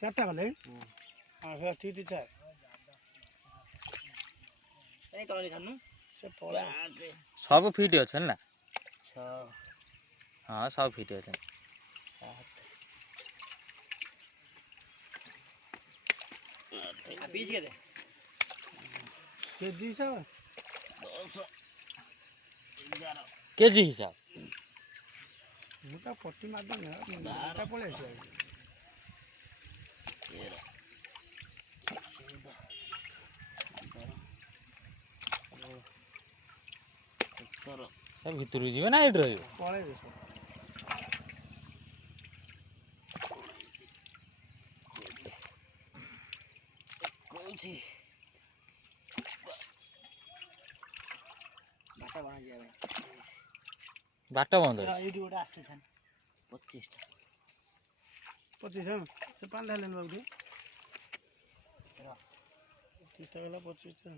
चारटा गले हां ठीक ठीक है ए तले खानु से तले सब फिट अछन ना 6 हां सब फिट अछन 7 बीस के दे केजी सब 10 11 केजी हिसाब मुटा पट्टी मार दे ना मुटा पळे आसी 13 सब भितर जीवे ना एट रहियो पळे देसो कोठी बाटा बना दिया भाई बाटा बंद है ये गोटा आस्ते छन 25 टा 25 है से पान लेन बाबू 30 टा गला 25 टा